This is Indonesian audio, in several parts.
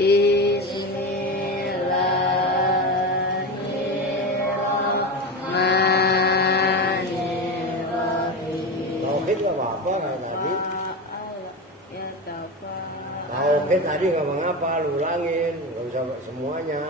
Bismillahirrahmanirrahim. Tauhid nggak apa-apa kan tadi? Tauhid tadi ngomong apa? Lu ulangin, nggak usah semuanya.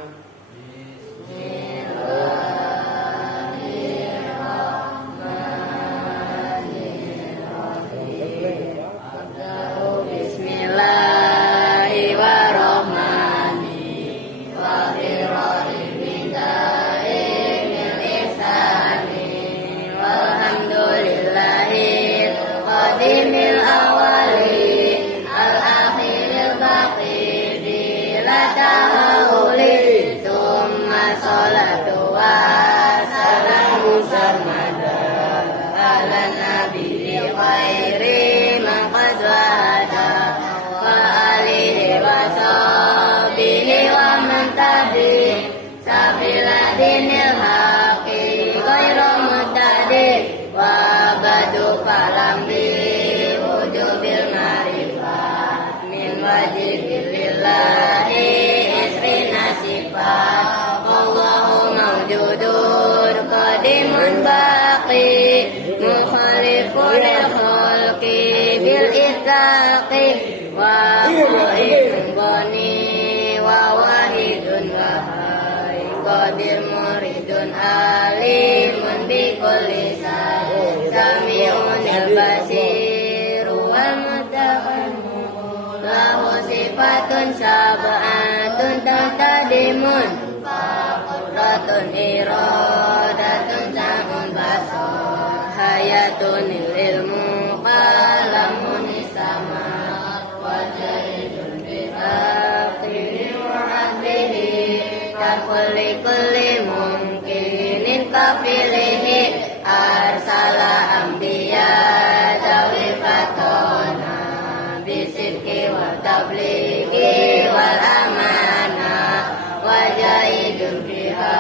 Mukhalifun al-khalqi bil-itlaqi wa mu'ibuni wa wahidun wahai qadir muridun alimun bi kulli sami'un al-basiru wal mutaqannu lahu sifatun sab'atun taqdimun faqratun iradatun sa'un basar hayatun ilmu qalamun isama wajahidun bi'aqili wa'adlihi kakulli kulli mungkinin kafilihi arsala ambiya dawi fatona bisidki wa tablighi wal amana wajahidun biha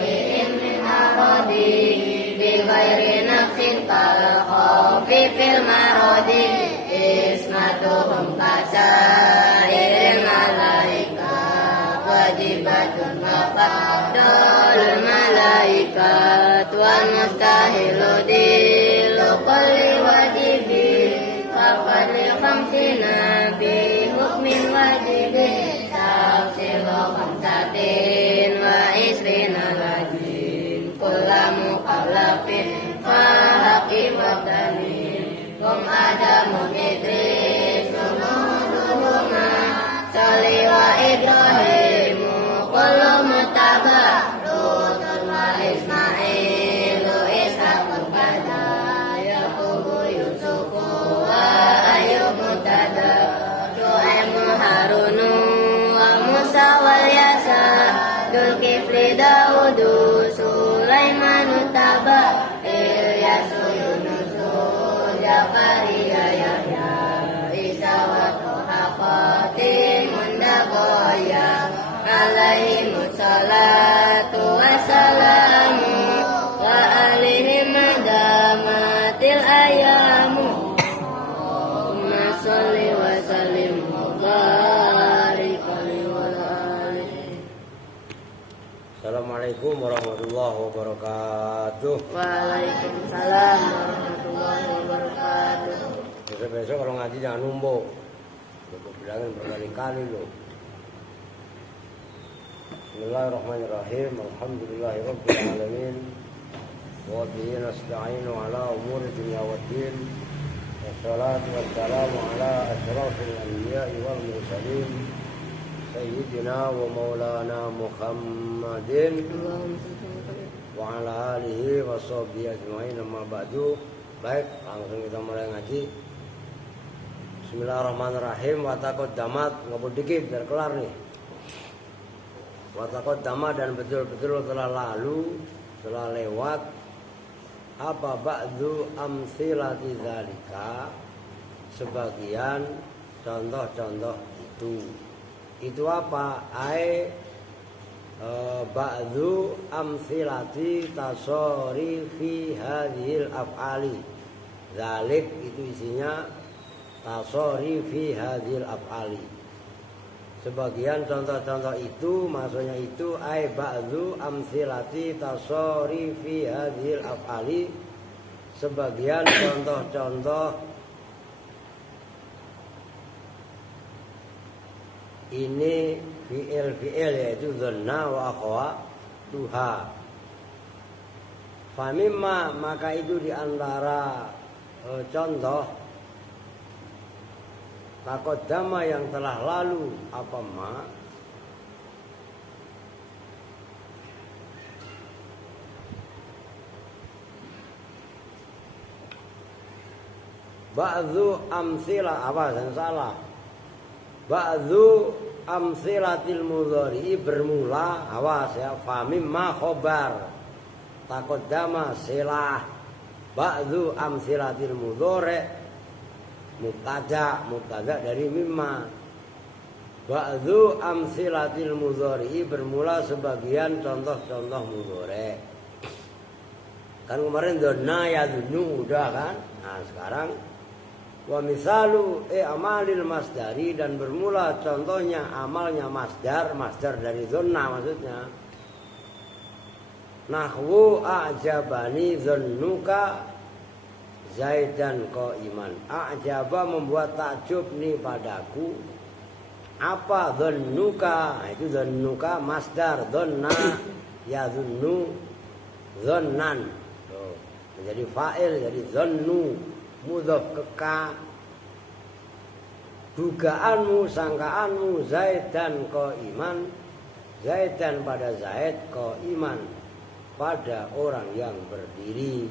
bi'ilmin aradi ghairi nafsin kalkhofi fil marodi ismatuhum kasairil malaika wajibatun wafadolul malaikat wal mustahilu dilu kulli wajibi wafadli khamsina bi hukmin wajibi tafsilu khamsatin wa isrina lajin kulamu qalafin fahaqi wabdanin kum adamu idris sumuduhuma sali wa ibrahimu kullu mutaba lutun wa ismailu ishaqun kada yaqubu yusufu wa ayyubu tada shu'aibu harunu wa musa wal yasa dulkifli daudu Sulaiman taba Ilyasu Yunusu Jakaria Yahya Isa wa Toha Khatimun Nagoya alaihimu salatu wassalamu wa alihim madamatil ayamu Masalli wa sallim wa barik alaihi wa alihi. Assalamualaikum warahmatullahi wabarakatuh. Waalaikumsalam warahmatullahi wabarakatuh. Besok-besok kalau ngaji jangan numpuk. Gue bilangin berkali-kali loh. Bismillahirrahmanirrahim. Alhamdulillahirabbil alamin. Wa bihi nasta'inu ala umuri dunya waddin. Wassalatu wassalamu ala asyrafil anbiya'i wal mursalin. Sayyidina wa maulana Muhammadin wa ala alihi wa sahbihi ajma'in amma ba'du. Baik, langsung kita mulai ngaji. Bismillahirrahmanirrahim. Wa taqaddamat, ngebut dikit biar kelar nih. Wa taqaddamat dan betul-betul telah lalu, telah lewat apa ba'du amsilati dzalika, sebagian contoh-contoh itu. Itu apa? Ba'du amsilati tasori fi hadhil af'ali. Zalik itu isinya tasori fi hadhil af'ali. Sebagian contoh-contoh itu maksudnya itu ai ba'dzu amsilati tasarifi hadhil af'ali, sebagian contoh-contoh ini fi'il yaitu dhanna wa akhwatuha. Famimma, maka itu diantara contoh taqaddama yang telah lalu apa ma ba'dzu amsila apa dan salah ba'dzu amsilatil mudhari bermula awas ya famimma khobar taqaddama silah ba'dzu amsilatil mudhari mubtada dari mimma. Ba'dzu amsilatil mudhari bermula sebagian contoh-contoh mudhari. Kan kemarin dhanna ya dunu udah kan. Nah sekarang wa misalu amalil masdari, dan bermula contohnya amalnya masdar dari dhanna maksudnya. Nahwu a'jabani dhannuka Zaidan qaiman. A'jaba membuat takjub nih padaku. Apa dhannuka? Nah, itu dhannuka masdar dhanna ya dhunnu dhannan. Tuh, menjadi fa'il jadi dhannu mudhaf ke ka. Dugaanmu, sangkaanmu Zaidan qaiman. Zaidan pada Zaid qaiman, pada orang yang berdiri.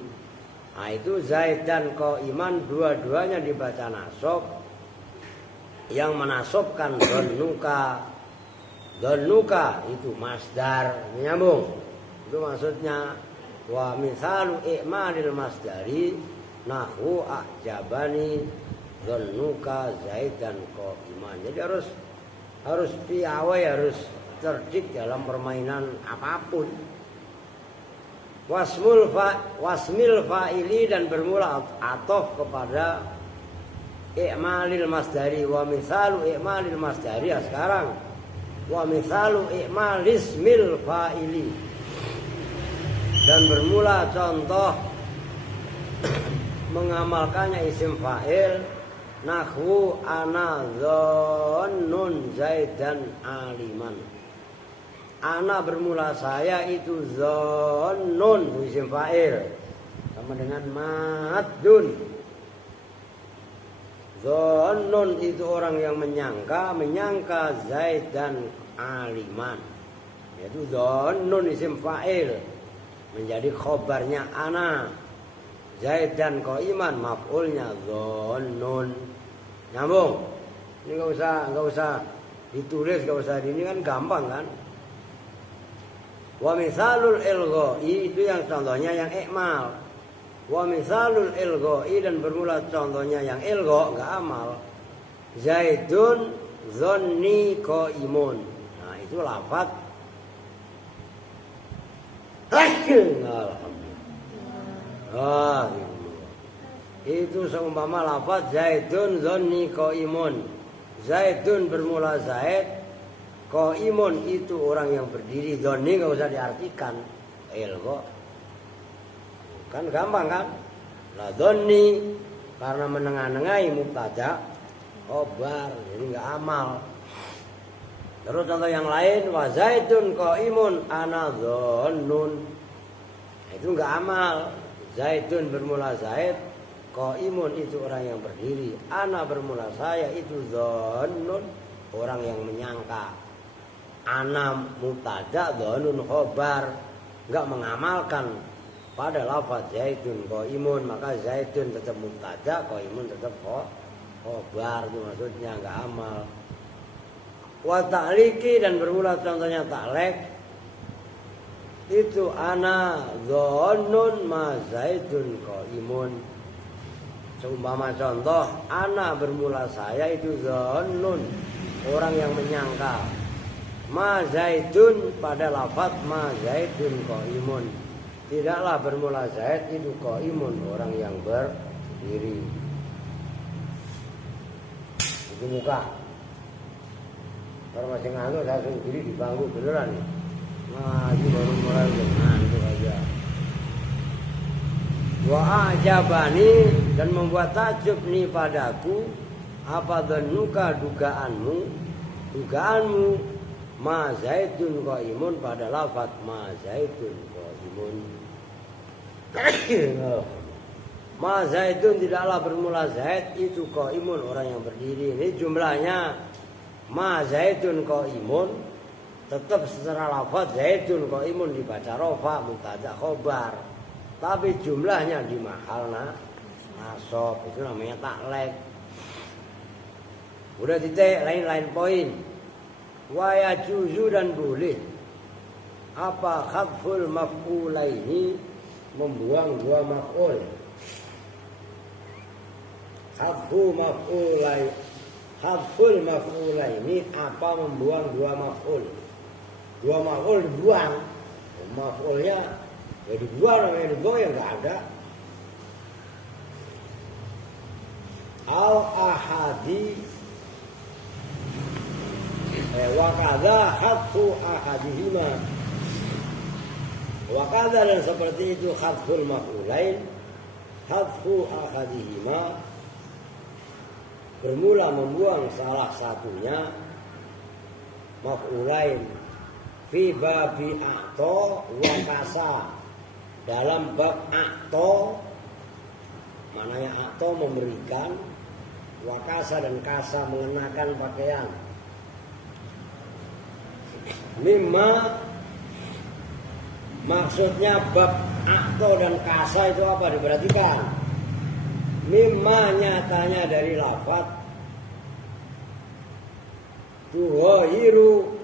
Nah itu Zaid dan qaiman dua-duanya dibaca nasab. Yang menasobkan dhannuka itu masdar, nyambung. Itu maksudnya wa misalu i'malil masdari nahwu a'jabani dhannuka Zaid dan qaiman. Jadi harus piawai, harus cerdik dalam permainan apapun. Wasmil fa'ili, dan bermula atof kepada i'malil masdari. Wa misalu i'malil masdari. Sekarang wa misalu i'malismil fa'ili, dan bermula contoh mengamalkannya isim fa'il. Nahwu ana dhannun Zaidan aliman. Ana bermula saya itu dhannun isim fa'il sama dengan maddun. Dhannun itu orang yang menyangka Zaid dan aliman. Yaitu dhannun isim fa'il menjadi khobarnya ana. Zaid dan qaiman maf'ulnya dhannun. Nyambung. Ini enggak usah ditulis, enggak usah ini kan gampang kan? Wa misalul ilgha'i itu yang contohnya yang ikmal. Wa misalul ilgha'i, dan bermula contohnya yang ilgha, enggak amal. Zaidun dhanni qaimun. Nah, itu lafaz. Alhamdulillah. Itu seumpama lafaz Zaidun dhanni qaimun. Zaidun bermula Zaid, qaimun itu orang yang berdiri. Dhoni enggak usah diartikan. Ilgha. Kan gampang kan? Lah dhoni karena menengah-nengahi mubtada khobar, jadi enggak amal. Terus contoh yang lain, wa Zaidun qaimun ana dhannun. Itu enggak amal. Zaidun bermula Zaid, qaimun itu orang yang berdiri. Ana bermula saya itu dhannun, orang yang menyangka. Ana mubtada, dhannun khobar, enggak mengamalkan pada lafaz Zaidun qaimun, maka Zaidun tetap mubtada, qaimun tetap khobar. Itu maksudnya enggak amal. Wa ta'liqi, dan bermula contohnya ta'liq itu ana dhannun ma Zaidun qaimun. Seumpama contoh ana bermula saya itu dhannun, orang yang menyangka. Ma Zaidun pada lafaz ma Zaidun qaimun, tidaklah bermula Zaid itu qaimun, orang yang berdiri. Itu muka. Kalau masih ngantuk saya suruh diri di bangku beneran. Ngaji baru mulai udah ngantuk aja. Wa ajabani dan membuat takjub nih padaku apa dhannuka dugaanmu ma zaidun qaimun pada lafaz ma zaidun qaimun. Ma zaidun tidaklah bermula zaid itu qaimun orang yang berdiri. Ini jumlahnya ma zaidun qaimun tetap secara lafaz zaidun qaimun dibaca rafa mubtada khobar. Tapi jumlahnya di mahalna nasab itu namanya taklek. Udah titik lain-lain poin. Wa yajuzu dan boleh apa khaful maf'ulaini membuang dua maf'ul. Khaful maf'ulaini apa membuang dua maf'ul. Dua maf'ul dibuang. Maf'ulnya ya dibuang, namanya dibuang ya nggak ada. Al ahadi wakada khadfu ahadihima. Wakada dan seperti itu khadful maf'ulain, khadfu ahadihima bermula membuang salah satunya maf'ulain fi babi a'to wa kasa. Dalam bab a'to, maknanya a'to memberikan, wakasa dan kasa mengenakan pakaian. Mimma maksudnya bab a'to dan kasa itu apa diperhatikan. Mimma nyatanya dari lafaz tuhohiru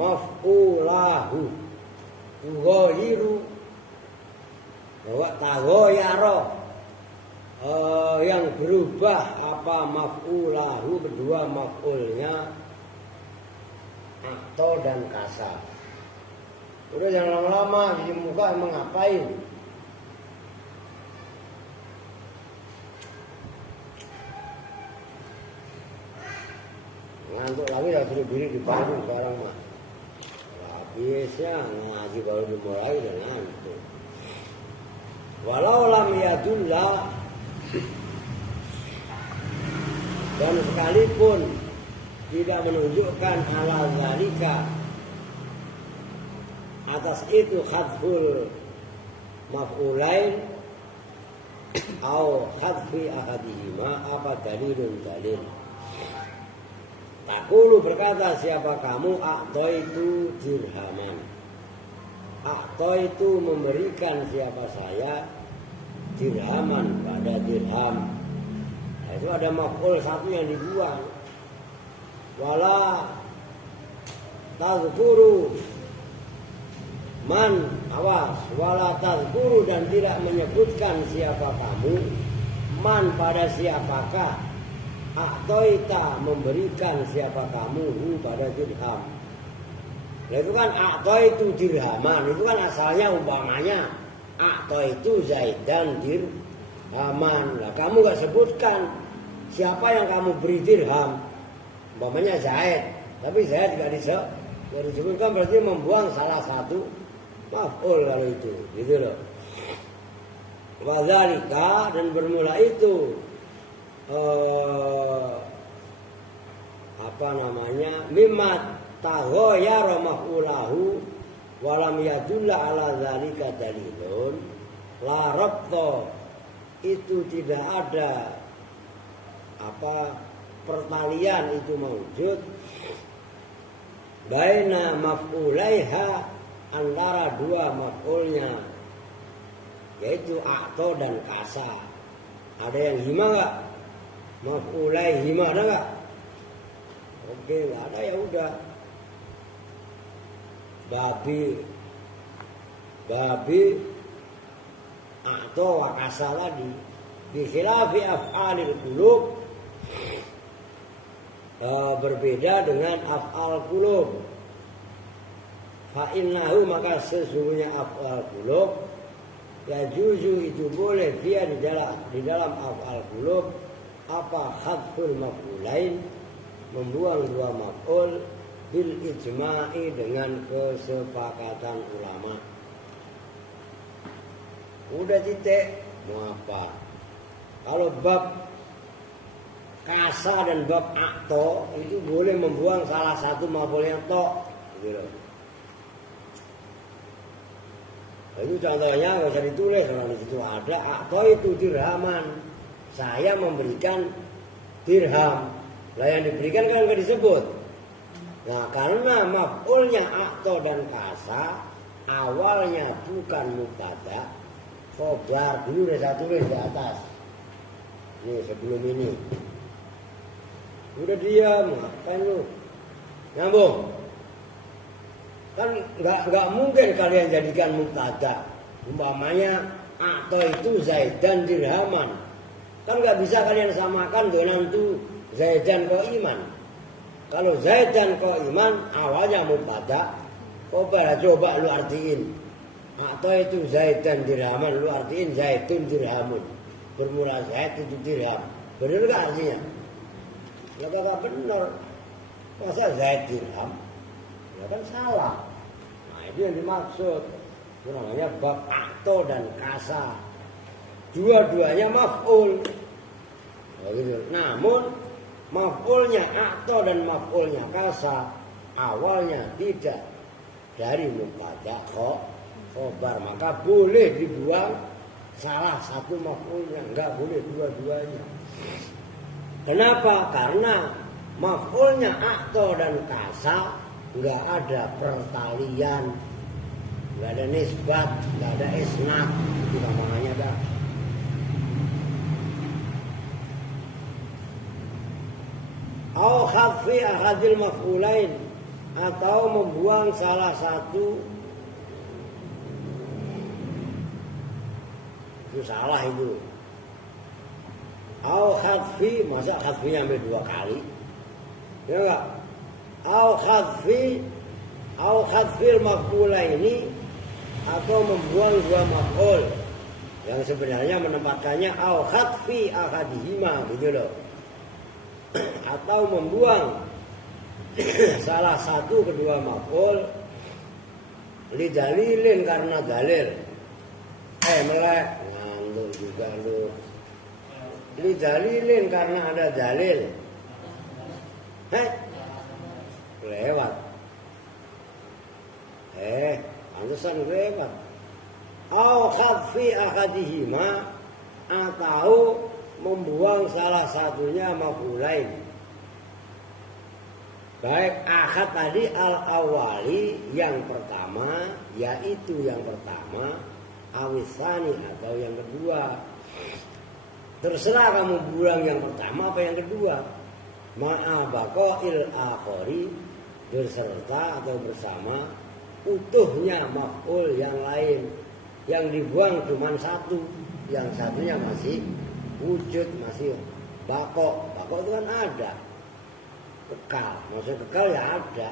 maf'ulahu. Tuhohiru bahwa tahoyaro yang berubah apa maf'ulahu kedua maf'ulnya atau dan kasa. Udah jangan lama-lama di muka emang ngapain? Ngantuk lagi ya suruh diri di panggung sekarang mah. Biasanya ngaji baru dimulai dan ngantuk. Walau lam yadullah dan sekalipun tidak menunjukkan ala zalika atas itu khadful maf'ulain au khadfi ahadihima apa dalilun dalil. Takulu berkata siapa kamu a'to itu dirhaman. A'to itu memberikan siapa saya dirhaman pada dirham. Nah, itu ada maf'ul satu yang dibuang. Wala tazkuru man awas wala tazkuru dan tidak menyebutkan siapa kamu man pada siapakah a'toita memberikan siapa kamu pada dirham. Nah itu kan a'toitu dirhaman, itu kan asalnya umpamanya a'toitu zaidan dirhaman. Nah kamu gak sebutkan siapa yang kamu beri dirham, umpamanya Zaid, tapi Zaid gak disebutkan, berarti membuang salah satu maf'ul kalau itu, gitu loh. Wadzalika dan bermula itu mimma taghayara maf'ulahu walam yadulla ala dzalika dalilun la rabta itu tidak ada pertalian itu mawujud baina maf'ulaiha antara dua maf'ulnya yaitu a'to dan kasa. Ada yang hima enggak? Maf'ulai hima ada enggak? Oke, enggak ada ya udah. Babi a'to wa kasa tadi. Bi khilafi af'alil qulub berbeda dengan af'al qulub. Fa innahu maka sesungguhnya af'al qulub ya juzu itu boleh dia di dalam af'al qulub apa khadful maf'ulain membuang dua maf'ul bil ijma'i dengan kesepakatan ulama. Udah titik, mau apa? Kalau bab kasa dan bab akto itu boleh membuang salah satu maf'ulnya tok, gitu loh. Itu contohnya nggak usah ditulis, kalau di situ ada akto itu dirhaman. Saya memberikan dirham. Lah yang diberikan kan nggak disebut. Nah karena maf'ulnya akto dan kasa awalnya bukan mubtada, khobar dulu udah saya tulis di atas. Nih sebelum ini. Udah diam, ngapain lu? Nyambung. Kan nggak mungkin kalian jadikan mubtada. Umpamanya akto itu Zaidan dirhaman. Kan nggak bisa kalian samakan dengan itu Zaidan Qaiman. Kalau Zaidan Qaiman awalnya mubtada, coba lu artiin. Atau itu Zaidan dirhaman, lu artiin Zaidun dirhamun. Bermula Zaid itu dirham. Benar nggak artinya? Ya kagak benar. Masa Zaid dirham? Ya kan salah. Nah itu yang dimaksud. Itu namanya bab akto dan kasa. Dua-duanya maf'ul. Begitu. Namun maf'ulnya akto dan maf'ulnya kasa awalnya tidak dari mubtada khobar, maka boleh dibuang salah satu maf'ulnya, enggak boleh dua-duanya. Kenapa? Karena maf'ulnya akto dan kasa enggak ada pertalian, enggak ada nisbat, enggak ada isnad, itu namanya dah. Au khaffi ahadil maf'ulain, atau membuang salah satu. Itu salah itu. Au khaffi, masa khaffinya sampai 2 kali? Ya enggak? Au khaffil maf'ulaini, atau membuang 2 maf'ul yang sebenarnya menempatkannya au khaffi ahadihima, gitu loh. Atau membuang salah satu kedua maf'ul li dalilin, karena dalil. Melek ngantuk juga lu. Li dalilin, karena ada dalil. Lewat. Pantesan lewat. Au khaffi ahadihima, atau membuang salah satunya maf'ulain. Baik ahad tadi al-awwali yang pertama, yaitu yang pertama, awisani atau yang kedua. Terserah kamu buang yang pertama apa yang kedua. Ma'a baqa'il akhari, berserta atau bersama utuhnya maf'ul yang lain. Yang dibuang cuma satu, yang satunya masih wujud, masih bako. Bako itu kan ada, kekal, maksudnya kekal ya ada.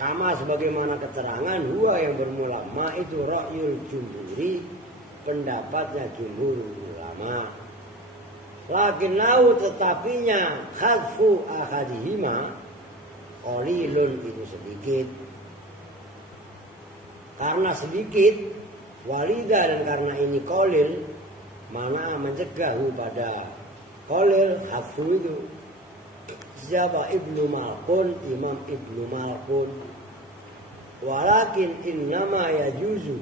Kama sebagaimana keterangan huwa yang bermula ma itu ra'yul jumhuri, pendapatnya jumhur ulama. Lakin lau tetapinya khadfu ahadihima qalilun, itu sedikit. Karena sedikit walida, dan karena ini qalil, mana mencegah pada qalil khadfu itu. Siapa? Ibnu Malkun, Imam Ibnu Malkun. Walakin innama yajuzu,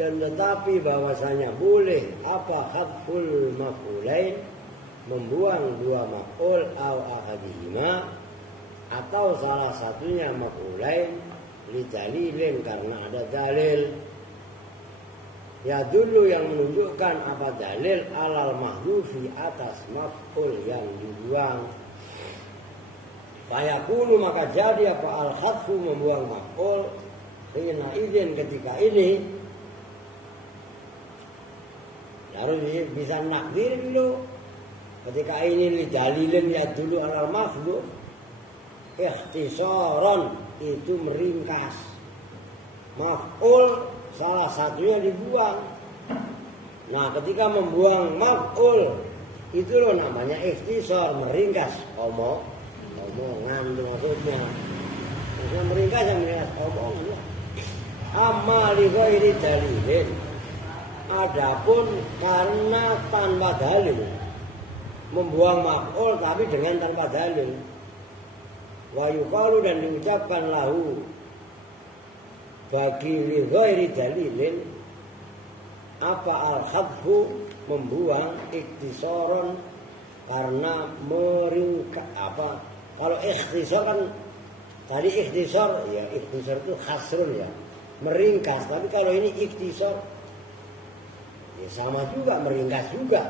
dan tetapi bahwasanya boleh apa khadful maf'ulain, membuang 2 maf'ul au ahadihima, atau salah satunya maf'ulain li dalilin, karena ada dalil. Ya dulu yang menunjukkan apa dalil alal mahdufi, atas maf'ul yang dibuang. Fayakunu, maka jadi apa al-khadfu, membuang maf'ul, hina izin ketika ini harus bisa nakdir dulu. Ketika ini li dalilin ya dulu alal mahdzuf, ikhtisaron, itu meringkas. Maf'ul salah satunya dibuang. Nah ketika membuang maf'ul itu loh namanya ikhtisar, meringkas omong. omongan itu maksudnya. Maksudnya meringkas yang meringkas omongan lah. Amma li ghairi dalilin. Adapun karena tanpa dalil, membuang maf'ul tapi dengan tanpa dalil. Wa yuqalu dan diucapkan lahu bagi li ghairi dalilin apa al-hadfu membuang ikhtisaron karena meringkas apa kalau ikhtisar kan tadi ikhtisar ya ikhtisar itu khasrun ya meringkas tapi kalau ini ikhtisar ya sama juga meringkas juga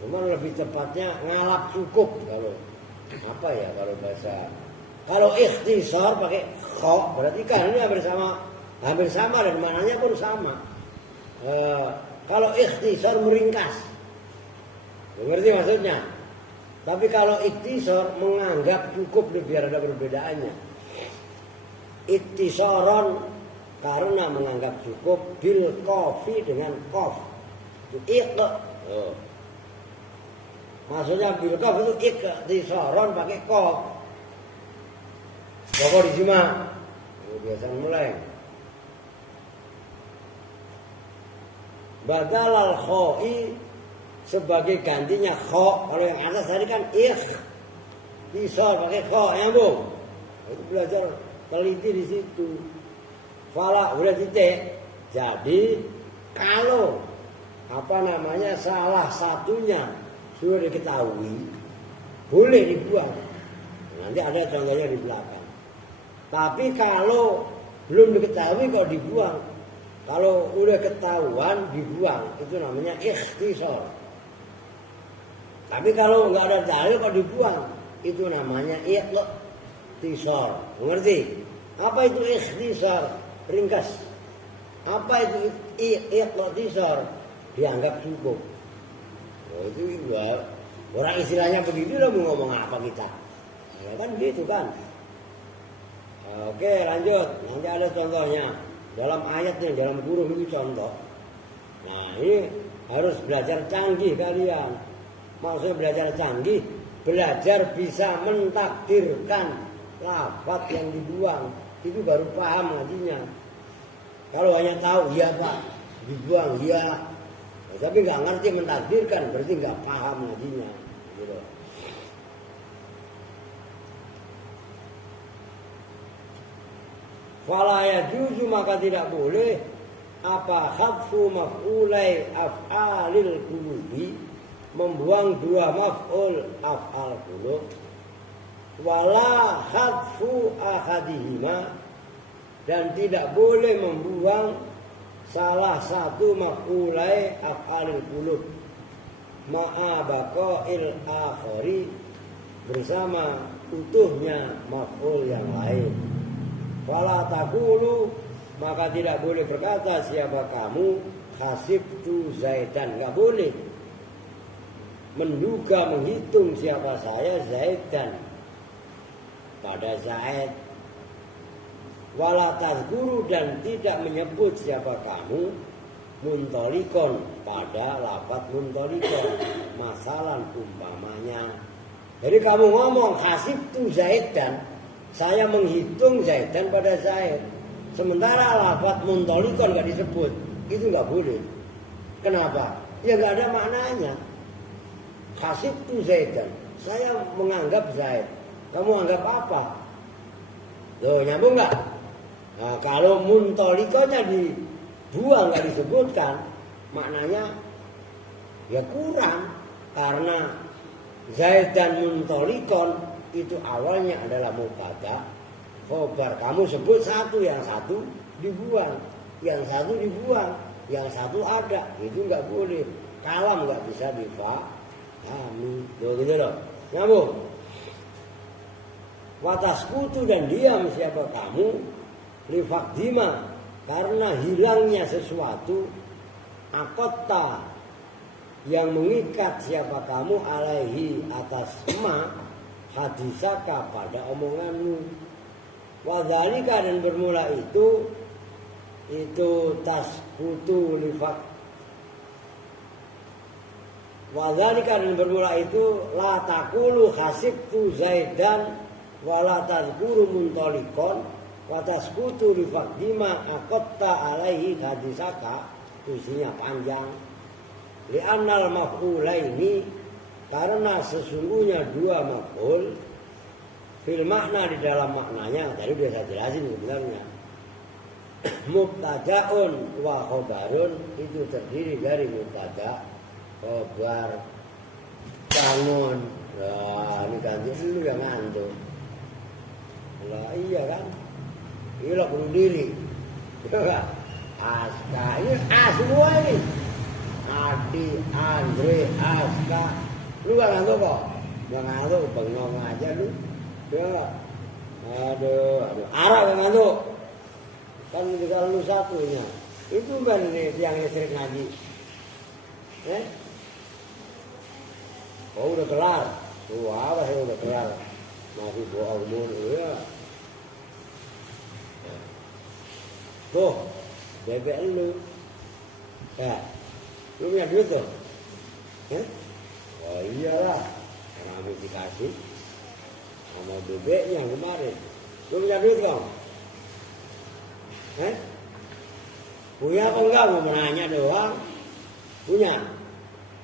cuma lebih tepatnya ngalap cukup kalau apa ya kalau bahasa kalau ikhtisar pakai kho berarti kan ini hampir sama dan maknanya pun sama. Kalau ikhtisar meringkas, mengerti maksudnya. Tapi kalau ikhtisar menganggap cukup biar ada perbedaannya. Ikhtisaron karena menganggap cukup bil kofi dengan kof. Itu maksudnya bil kof itu ikhtisaron pakai kof. Pokok dijima. Biasa mulai. Badal al-kho'i sebagai gantinya kho. Kalau yang atas tadi kan ikhtisar pakai kho nyambung. Itu belajar teliti di situ. Fala udah titik. Jadi kalau salah satunya sudah diketahui boleh dibuang. Nanti ada contohnya di belakang. Tapi kalau belum diketahui kok dibuang. Kalau udah ketahuan dibuang itu namanya ikhtisar. Tapi kalau nggak ada dalil kok dibuang itu namanya ikhtisar. Mengerti? Apa itu ikhtisar? Ringkas. Apa itu ikhtisar? Dianggap cukup. Oh, itu juga orang istilahnya begitu lah mau ngomong apa kita? Ya kan gitu kan. Oke lanjut. Nanti ada contohnya. Dalam ayatnya, dalam huruf itu contoh. Nah ini harus belajar canggih kalian. Maksudnya belajar canggih, belajar bisa mentakdirkan lafaz yang dibuang. Itu baru paham ngajinya. Kalau hanya tahu, iya Pak, dibuang, iya. Nah, tapi nggak ngerti mentakdirkan, berarti nggak paham ngajinya. Gitu. Fala yajuzu maka tidak boleh apa hadfu maf'ulai af'alil qulubi membuang dua maf'ul af'al qulub wala hadfu ahadihima dan tidak boleh membuang salah satu maf'ulai af'alil qulub ma'a baqa'il akhari bersama utuhnya maf'ul yang lain. Fala taqulu maka tidak boleh berkata siapa kamu hasibtu Zaidan, enggak boleh menduga menghitung siapa saya Zaidan pada Zaid. Wala tazkuru dan tidak menyebut siapa kamu muntolikon pada lafaz muntolikon masalan umpamanya. Jadi kamu ngomong hasibtu Zaidan, saya menghitung Zaidan pada Zaid. Sementara lafaz muntolikon gak disebut. Itu gak boleh. Kenapa? Ya gak ada maknanya. Hasibtu Zaidan, saya menganggap Zaid. Kamu anggap apa? Loh nyambung gak? Nah kalau muntolikonnya dibuang gak disebutkan, maknanya ya kurang. Karena Zaidan muntolikon itu awalnya adalah mubtada, khobar. Kamu sebut satu, yang satu dibuang, yang satu dibuang, yang satu ada. Itu nggak boleh. Kalam nggak bisa difahami. Tuh gitu loh. Nyambung. Wataskutu dan diam siapa kamu lifakdima karena hilangnya sesuatu akotta yang mengikat siapa kamu alaihi atas ma hadisaka pada omonganmu. Wadzalika dan bermula itu taskutu lifak Wadzalika dan bermula itu la taqulu hasibtu Zaidan wala tadhkuru muntalikon wa taskutu li faqdima aqatta alaihi hadisaka. Isinya panjang. Li'annal maf'ulaini karena sesungguhnya dua maf'ul fil makna di dalam maknanya tadi udah saya jelasin sebenarnya. Mubtada'un wa khobarun itu terdiri dari mubtada, khobar, bangun. Nah, ini ganti dulu yang ngantuk. Lah iya kan? Iya bunuh diri. Coba. Aska ini A semua ini. Adi, Andre, Aska. Lu gak ngantuk kok? Gak ngantuk, bengong aja lu. Coba. Aduh. Arah gak ngantuk. Kan juga lu satunya. Itu kan nih yang listrik ngaji. Oh udah kelar. Wah, saya udah kelar. Masih bohong mulu ya. Tuh, bebek lu. Ya, lu punya duit tuh? Oh iyalah, karena habis dikasih sama bebeknya kemarin. Lu punya duit kamu? Punya apa enggak? Mau menanya doang. Punya?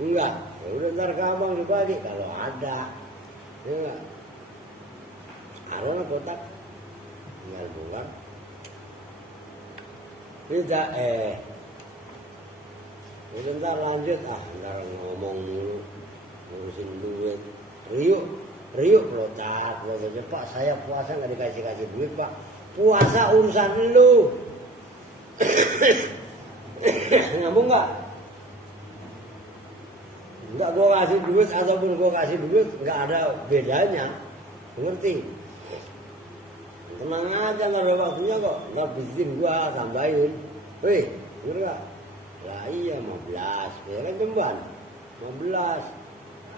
Enggak. Ya udah ntar gampang dibagi kalau ada. Ya enggak? Kalau kotak tinggal buang. Tidak ntar lanjut ntar ngomong dulu ngurusin duit. Riuk pelotat Pak saya puasa nggak dikasih duit Pak. Puasa urusan lu. Nyambung nggak? Enggak gua kasih duit ataupun gua kasih duit nggak ada bedanya. Ngerti? Tenang aja nggak ada waktunya kok. Nggak bikin gua tambahin. Wih, bener nggak? Lah iya 15. Ya kan perempuan. 15.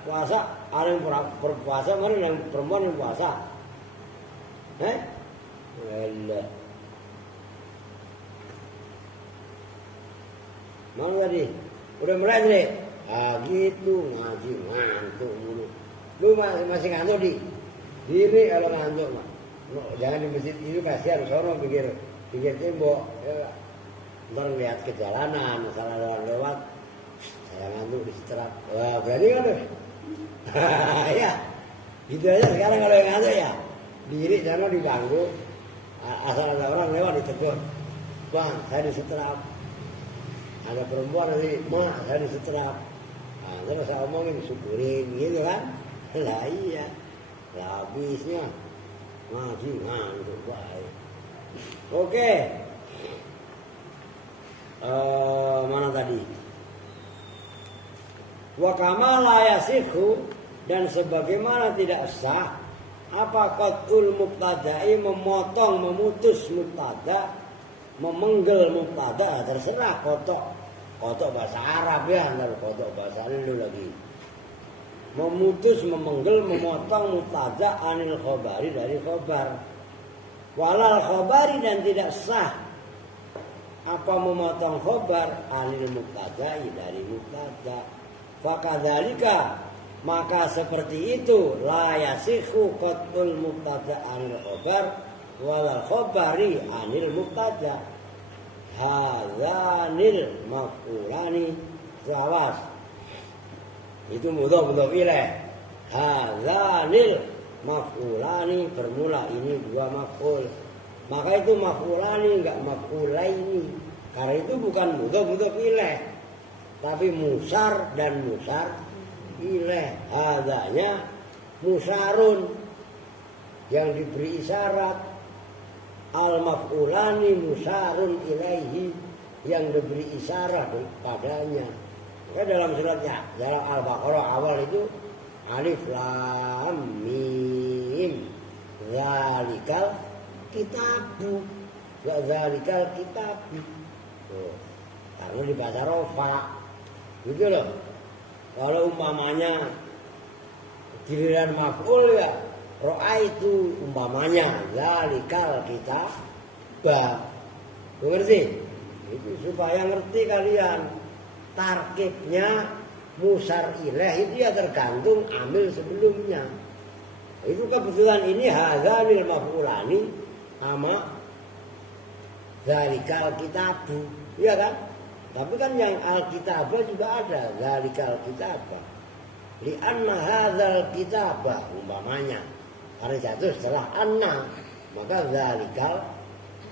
Puasa ada yang berpuasa mana yang perempuan yang puasa? Well. Mau tadi? Udah mulai nih? Gitu ngaji ngantuk mulu. Lu masih ngantuk di? Diri kalau ngantuk mah. Jangan di masjid ini kasihan sono pikir tembok. Ya. Ntar lihat ke jalanan, salah lewat. Saya ngantuk di seterap. Wah berani kan tuh? Ya. Gitu aja sekarang kalau yang ngantuk ya. Diri jangan diganggu. Asal ada orang lewat ditegur. Bang, saya diseterap. Ada perempuan nanti, mak saya diseterap. Terus saya omongin, syukurin gitu kan. Lah iya. Lah habisnya. Ngaji ngantuk baik. Oke. Mana tadi? Wa kama la yasihu dan sebagaimana tidak sah apa qatul mubtada'i memotong memutus mubtada memenggel mubtada terserah kotok bahasa Arab ya ntar kotok bahasa lu lagi memutus memenggel memotong mubtada anil khobari dari khobar walal khobari dan tidak sah apa memotong khobar anil mubtada'i dari mubtada fakadzalika maka seperti itu la yasihu qatul mubtada anil khobar walal khobari anil mubtada hadzanil maf'ulani sawas itu mudhof ilaih hadzanil maf'ulani bermula ini dua maf'ul maka itu maf'ulani enggak maf'ulaini karena itu bukan mudhof ilaih tapi musar dan musar ilaih hadanya musarun yang diberi isyarat al maf'ulani musarun ilaihi yang diberi isyarat padanya. Maka dalam suratnya dalam Al-Baqarah awal itu alif lam mim zalikal kitabu wa zalikal kitabu. Karena dibaca rofa gitu loh. Kalau umpamanya giliran maf'ul ya ro'a itu umpamanya zalikal kitab ngerti? Itu supaya ngerti kalian tarkibnya musar ilaih itu ya tergantung amil sebelumnya. Itu kebetulan ini hadzanil maf'ulani sama zalikal kitabu, iya kan? Tapi kan yang alkitabah juga ada, zalikal kitabah. Li'anna hadzal kitabah umpamanya. Karena jatuh setelah anna, maka zalikal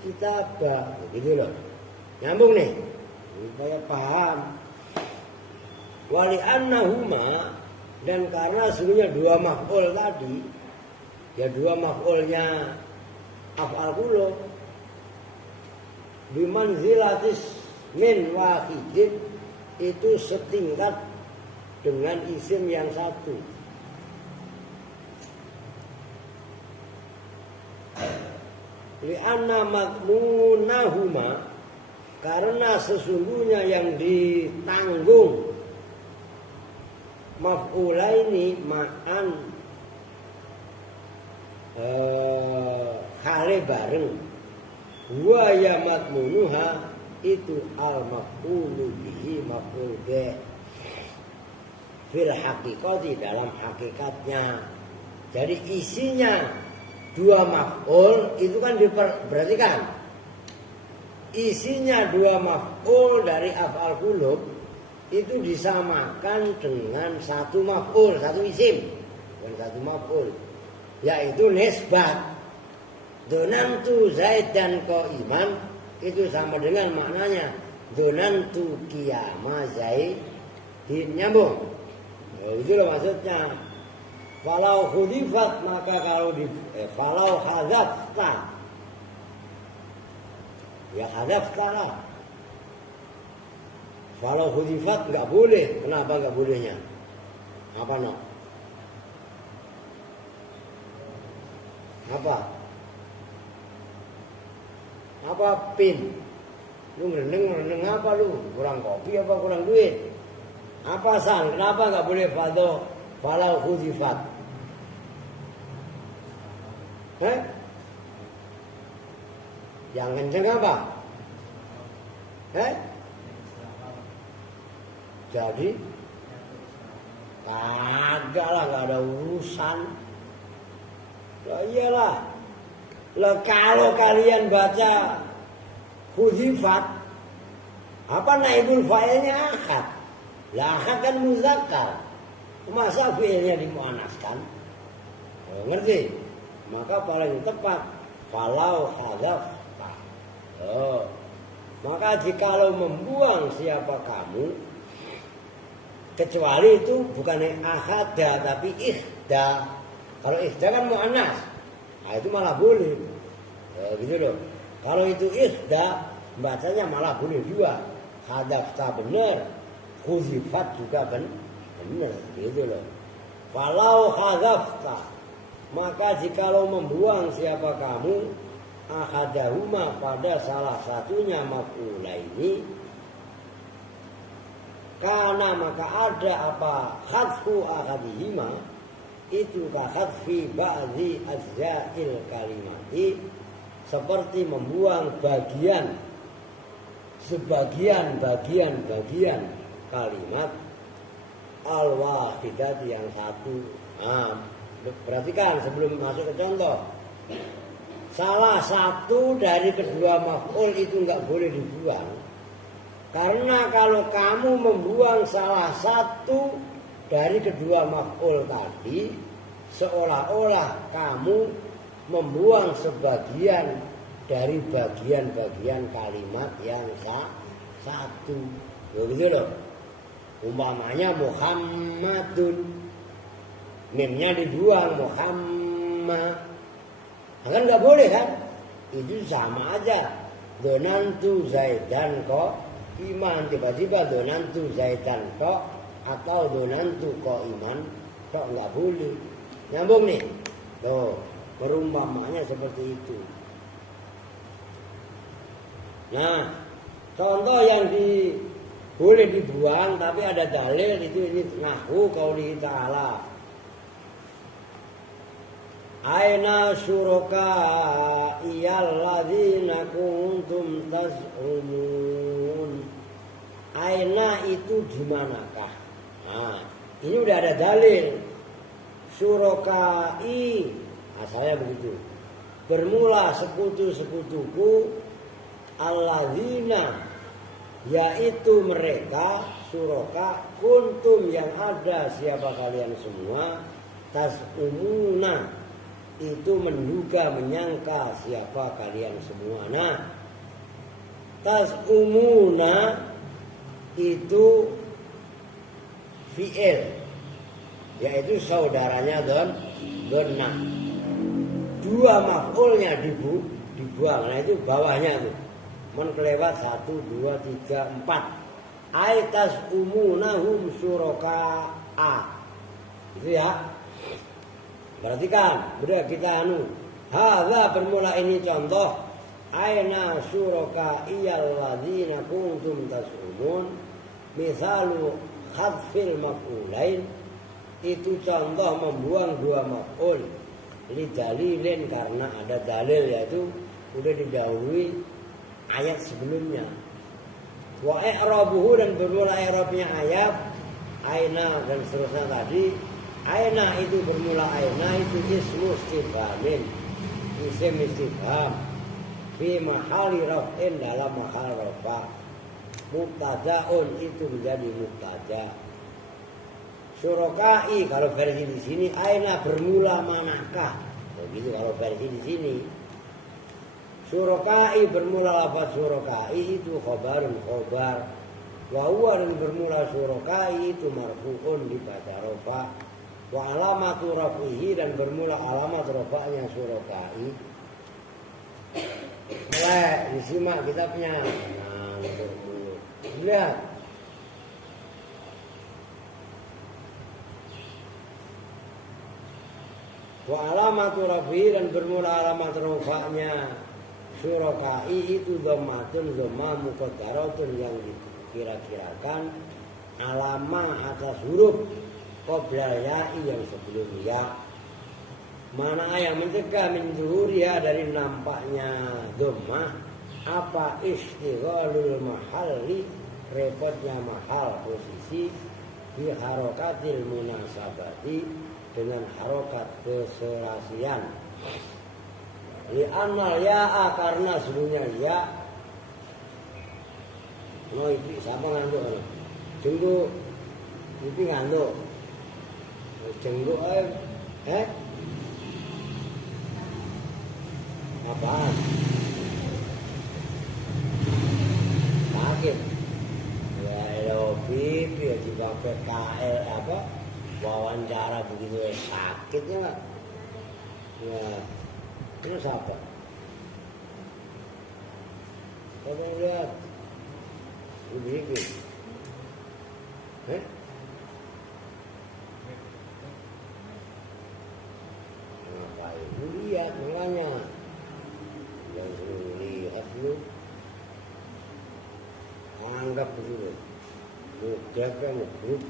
kitabah. Begitu loh. Nyambung nih. Supaya paham. Wali annahuma, dan karena sebenarnya dua maf'ul tadi, ya dua maf'ulnya af'al kullu bimanzilatis min wahidin, itu setingkat dengan isim yang satu. Li'anna madmunahuma, karena sesungguhnya yang ditanggung maf'ulaini ma'an khale bareng, wa ya madmunuha itu al maf'ulu bihi maf'ul bi fil haqiqati, dalam hakikatnya. Jadi isinya dua maf'ul itu kan diperhatikan, isinya dua maf'ul dari af'al qulub itu disamakan dengan satu maf'ul, satu isim, bukan satu maf'ul, yaitu nisbat. Donantu Zaidan qaiman itu sama dengan maknanya donantu qiyama Zaidin. Nyambung. Itu loh maksudnya. Falau khudifat, maka kalau falau khadzafta, ya khadzafta lah. Falau khudifat nggak boleh. Kenapa nggak bolehnya? Apa no? Apa pin? Lu ngereneng apa lu? Kurang kopi apa kurang duit? Apa san? Kenapa nggak boleh falau khudifat? Yang kenceng apa? Jadi kagak lah, nggak ada urusan. Lah iyalah. Lah kalau kalian baca hudifat, apa naibul fa'ilnya akad? Lah akad kan muzakkar. Masa fi'ilnya dimuannaskan? Ngerti? Maka paling tepat falau khadzafta. Maka jikalau membuang siapa kamu, kecuali itu bukan ahada tapi ihda. Kalau ihda kan muannas, nah itu malah boleh. Gitu loh. Kalau itu ihda, bacanya malah boleh dua. Khadzafta benar, khuzifat juga benar. Gitu loh. Falau khadzafta, maka jikalau membuang siapa kamu ahadahuma pada salah satunya maf'ulaini, karena maka ada apa khadfu ahadihima itu ka khadfi ba'dhi ajza'il kalimati, seperti membuang sebagian kalimat al-wahidat yang satu. Nah, perhatikan sebelum masuk ke contoh. Salah satu dari kedua maf'ul itu enggak boleh dibuang. Karena kalau kamu membuang salah satu dari kedua maf'ul tadi, seolah-olah kamu membuang sebagian dari bagian-bagian kalimat yang satu. Begitu loh. Umpamanya Muhammadun, mimnya dibuang Muhammad. Kan nggak boleh kan? Itu sama aja. Donantu Zaidan kok iman, tiba-tiba donantu Zaidan kok atau donantu kok iman kok nggak boleh. Nyambung nih. Tuh, perumpamaannya seperti itu. Nah, contoh yang boleh dibuang tapi ada dalil itu ini nahwu qauli ta'ala. Aina syuraka iyalladzina kuntum taz'umun. Aina itu di manakah? Nah, Ini udah ada dalil. Syurokai, asalnya begitu. Bermula sekutu-sekutuku, alladzina, yaitu mereka, syuroka, kuntum yang ada siapa kalian semua, tas'umuna, itu menduga menyangka siapa kalian semua. Nah, tas'umuna itu fi'il, yaitu saudaranya donna. Dua maf'ulnya dibuang. Nah itu bawahnya tuh. Men kelewat 1, 2, 3, 4. Aitas umunahum syuraka'a. Itu ya. Perhatikan, udah kita hadza bermula ini contoh. Aina syuraka'iyal ladzina kuntum tas'umun. Misalu khadfil maf'ulain, itu contoh membuang dua maf'ul li dalilin, karena ada dalil, yaitu udah didahului ayat sebelumnya. Wa i'rabuhu, dan bermula i'rabnya ayat aina dan seterusnya tadi. Aina itu bermula aina itu ismu istifhamin, isim istifham fi mahali raf'in, dalam mahal rafa. Mubtada'un itu menjadi mubtada. Syurokai kalau versi di sini aina bermula manakah? Begitu kalau versi di sini. Syurokai bermula lafaz syurokai itu khobarun khobar. Wa huwa, dan bermula syurokai itu marfu'un dibaca rafa. Wa alamatu rafihi, dan bermula alamat rafa'nya syurokai. Boleh disimak kitabnya. Nah, lihat. Wa alamatu rafihi, dan bermula alamat rafa'nya syurokai itu dhammatun, dhamma muqaddaratun, yang dikira-kirakan alama atas huruf qabla ya'i, yang sebelum ya. Mana yang mencegah min zuhuriha, dari nampaknya dhammah, apa istighalul mahalli, repotnya mahal posisi, bi harokatil munasabati, dengan harokat keserasian. Li annal ya'a, karena sebelumnya ya. No ipi siapa nganduk? Jenggu ipi nganduk. Jenggu apaan? Sakit. Ya LOPP ya juga PKL apa? Wawancara begitu sakitnya nggak? Ya, terus apa? Coba lihat, begini, ngapain? Lu lihat makanya, yang lu lihat lu, anggap begitu, lu jaga, lu grup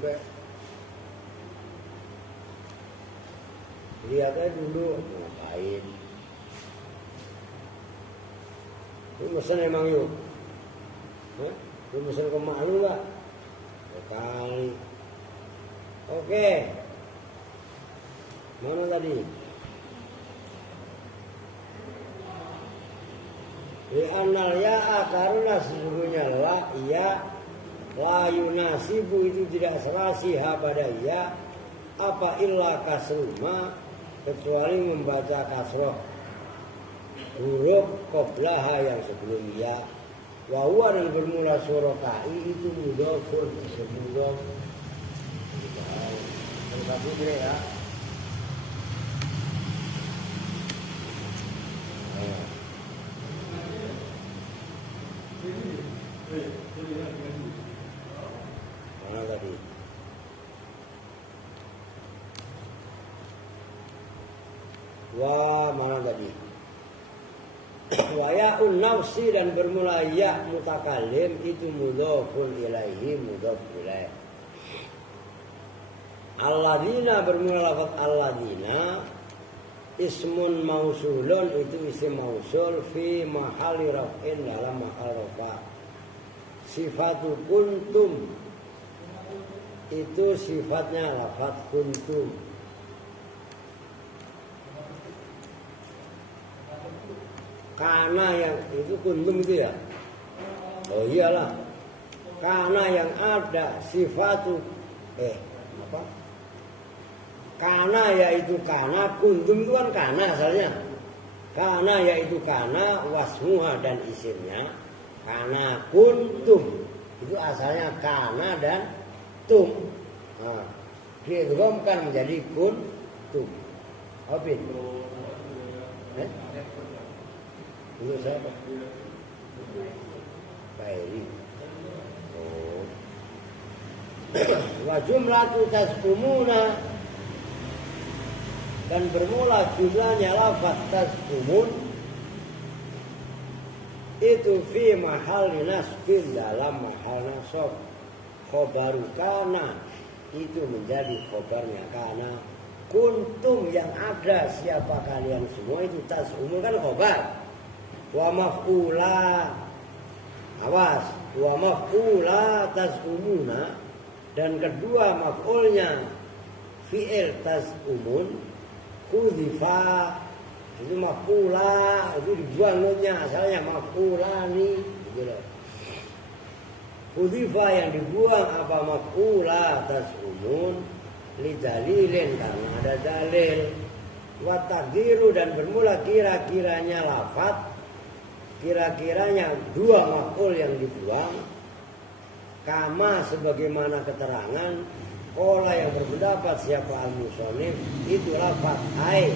lihat aja dulu ngapain. Lu mesen emang yuk? Lu mesen ke mak lu gak? Sekali. Oke. Mana tadi? Li'annal ya'a, karena sesungguhnya la iya, la yunasibu itu tidak serasi ha pada iya, apa illa kasruma, kecuali membaca kasroh huruf qoblaha yang sebelum ya. Wa huwa, dan bermula syurokai itu mudhofun, mudhof. Terus gini ya. Mana tadi? Wa mana tadi? Wa ya'un nafsi, dan bermula ya mutakallim itu mudhofun ilaihi, mudhof ilaih. Alladzina, bermula lafaz alladzina ismun mausulun, itu isim mausul fi mahali raf'in, dalam mahal rafa. Sifatu kuntum itu sifatnya lafaz kuntum. Karena yang itu kuntum itu ya. Oh iyalah. Karena yang ada sifatu apa? Karena yaitu karena kuntum itu kan karena asalnya. Karena yaitu karena wasmuha dan isimnya. Karena kuntum itu asalnya karena dan tum. Nah, diidghamkan menjadi kuntum. Apa itu? Itu siapa? Bairi. Oh. Wa jumlatu tasqumuna, dan bermula jumlahnya lafaz tasqumun itu fi mahal nasbin, dalam mahal nasab. Khobaru kana itu menjadi khobarnya kana. Kuntum yang ada siapa kalian semua itu tasqumun kan khobar. Wa maf'ula, awas, wa maf'ula tas'umuna, dan kedua maf'ulnya fi'il tas'umun khudifa, itu maf'ula, itu dibuang nunnya, asalnya maf'ulani gitu. Khudifa yang dibuang apa maf'ula tas'umun li dalilin, karena ada dalil. Wa taqdiru, dan bermula kira-kiranya lafaz, kira-kiranya dua maf'ul yang dibuang, kama sebagaimana keterangan olah yang berpendapat siapa al-musonif itu lafaz ai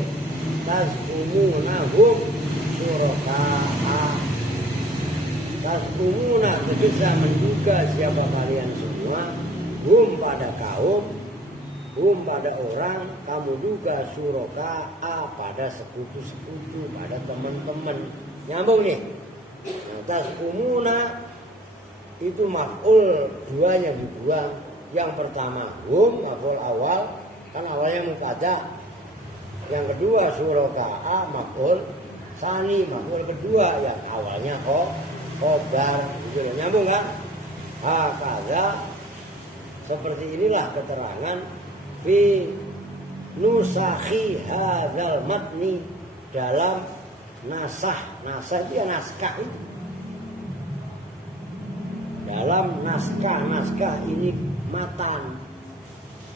tas'umunahum syuraka'a. Tas'umuna bisa menduga siapa kalian semua, hum pada kaum, hum pada orang, kamu duga syuraka'a pada sekutu-sekutu, pada teman-teman. Nyambung nih. Nah, tas'umuna itu maf'ul duanya dibuang. Yang pertama hum, maf'ul awal, kan awalnya mubtada. Yang kedua syuraka'a, maf'ul tsani, maf'ul kedua yang awalnya khobar. Gitu loh. Nyambung kan? Hakadha, seperti inilah keterangan fi nusakhi hadzal matni, dalam nasah itu ya naskah itu. Dalam naskah ini matan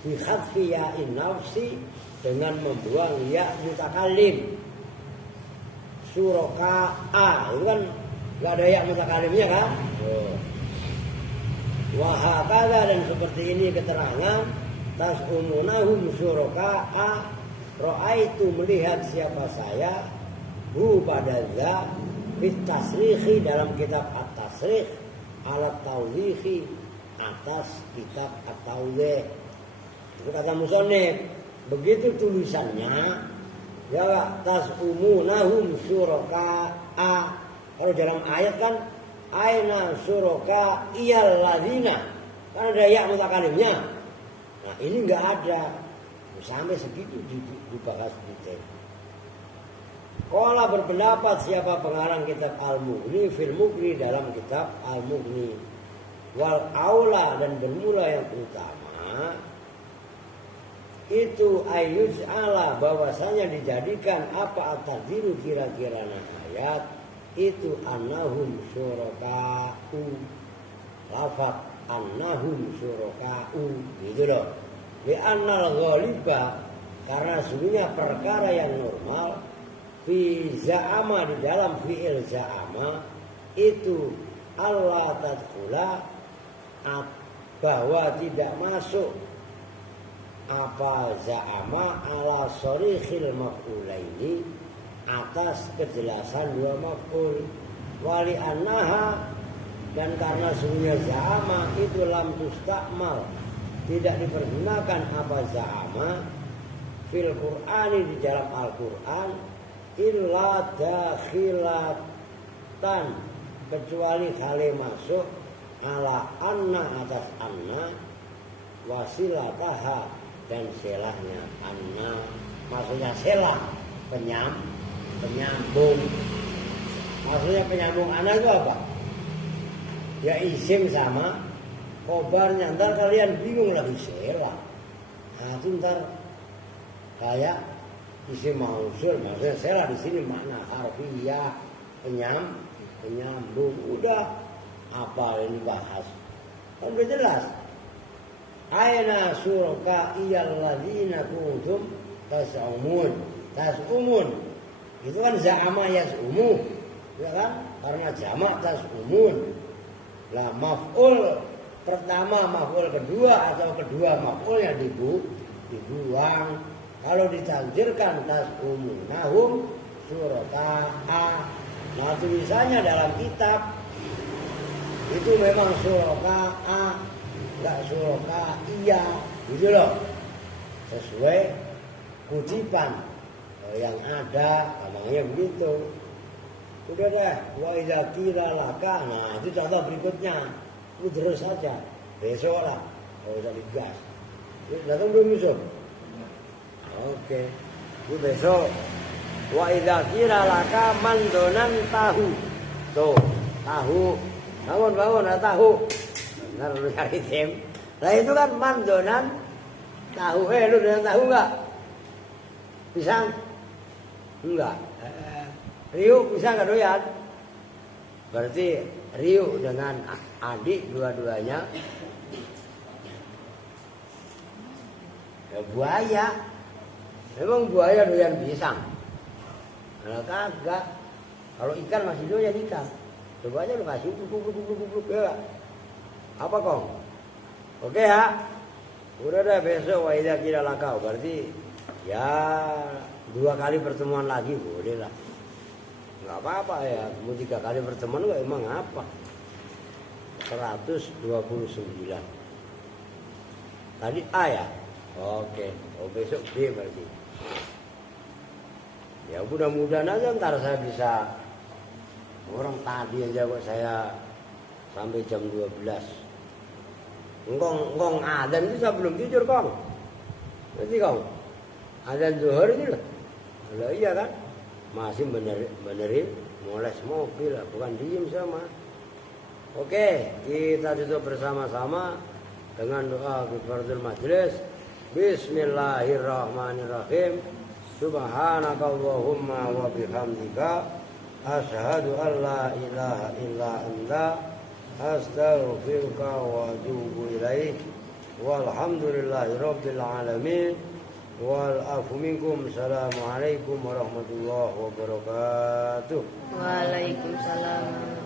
bi khadfi ya'in nafsi, dengan membuang ya mutakallim. Suraka'a itu kan enggak ada ya mutakallimnya kan? Wa hakadha, dan seperti ini keterangan tas'umunahum suraka'a, ra'aitu melihat siapa saya, hu pada za fit tasrikhi, dalam kitab at-tasrikh, alat tawdhihi, atas kitab at-tawdhih. Itu kata musannif. Begitu tulisannya ya tas'umunahum syuraka'a. Kalau dalam ayat kan aina syuraka iyal ladina, kan ada ya mutakalimnya. Nah ini enggak ada. Sampai segitu dibahas detail. Qala berpendapat siapa pengarang kitab Al-Mughni fil Mughni, dalam kitab Al-Mughni. Wal aula, dan bermula yang utama itu ayuz ala, bahwasanya dijadikan apa at-taqdiru kira-kira ayat itu annahum syuraka'u, lafaz annahum syuraka'u gitu loh. Li annal ghaliba, karena sesungguhnya perkara yang normal fi za'ama, di dalam fi'il za'ama itu Allah tadkhula, bahwa tidak masuk apa za'ama ala sharikhil maf'ulaini, atas kejelasan dua maf'ul. Wali annaha, dan karena sesungguhnya za'ama itu lam tustakmal, tidak dipergunakan apa za'ama fil Qur'ani, di dalam Al-Qur'an, illa dakhilatan, kecuali kali masuk ala anna, atas anna, wasilataha, dan selahnya anna, maksudnya selah penyambung. Maksudnya penyambung anna itu apa? Ya isim sama Khobarnya ntar kalian bingung lagi sela. Nah itu ntar kayak isim mausul, maksudnya sela di sini makna harfiah, penyambung. Udah apa ini bahas? Kan udah jelas. Aina suraka iyalladzina kuntum tas'umun. Itu kan za'ama yas'umu, ya kan? Karena jamak tas'umun. Lah maf'ul pertama, maf'ul kedua atau kedua maf'ulnya dibuang. Kalau ditakdirkan tas'umunahum suraka'a. Nah tulisannya dalam kitab itu memang suraka'a, enggak suraka'iya, gitu loh. Sesuai kutipan yang ada, namanya begitu. Udah deh, wa idza qila laka. Nah, itu contoh berikutnya. Lu terus saja. Besok lah, kalau usah digas. Lu datang belum Yusuf? Oke. Lu besok. Wa idza qila laka mandonan tahu. Tuh, tahu. Bangun, ada tahu. Benar lu cari tim. Nah itu kan mandonan tahu. Lu dengan tahu enggak? Pisang? Enggak. Riu bisa nggak doyan? Berarti Riu dengan adik dua-duanya ya buaya. Memang buaya doyan pisang? Nah kagak. Kalau ikan masih doyan ikan. Coba aja lu kasih kupluk ya. Apa kong? Oke ya. Udah deh besok wa idza qila laka. Berarti ya 2 kali pertemuan lagi boleh lah. Nggak apa-apa ya, mau 3 kali pertemuan nggak emang apa. 129. Tadi A ya? Oke, besok B berarti. Ya mudah-mudahan aja ntar saya bisa. Orang tadi aja kok saya sampai jam 12. Ngong adzan itu saya belum tidur kong. Nanti kong, adzan zuhur itu loh. Lah iya kan? Masih benerin moles mobil, bukan diem sama. Oke, kita tutup bersama-sama dengan doa kifaratul majlis. Bismillahirrahmanirrahim. Subhanakallahumma wa bihamdika asyhadu an la ilaha illa anta astaghfiruka wa atubu ilaik. Walhamdulillahirabbil alamin. Wal afu minkum. Assalamualaikum warahmatullahi wabarakatuh. Waalaikumsalam.